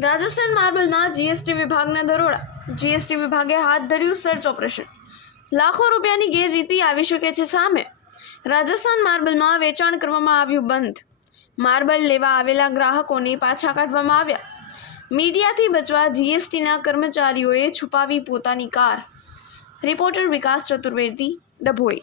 Rajasthan માર્બલમાં GST વિભાગના દરોડા। GST વિભાગે હાથ ધર્યું સર્ચ ઓપરેશન। લાખો રૂપિયાની ગેરરીતિ આવી શકે છે સામે। રાજસ્થાન માર્બલમાં વેચાણ કરવામાં આવ્યું બંધ। માર્બલ લેવા આવેલા ગ્રાહકોને પાછા કાઢવામાં આવ્યા। મીડિયાથી બચવા જીએસટીના કર્મચારીઓએ છુપાવી પોતાની કાર। રિપોર્ટર વિકાસ ચતુર્વેદી, ડભોઈ।